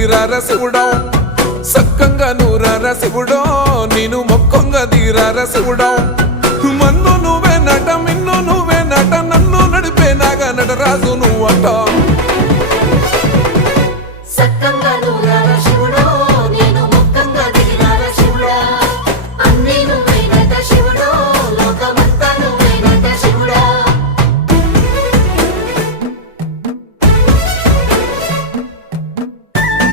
తీరార శివుడో సక్కంగా నూరార శివుడో నేను మొక్కంగా తీరార శివుడో మన్ను నువ్వే నట మిన్ను నువ్వే నట నన్ను నడిపే నాగా నటరాజు నువ్వట సక్కంగా నూరార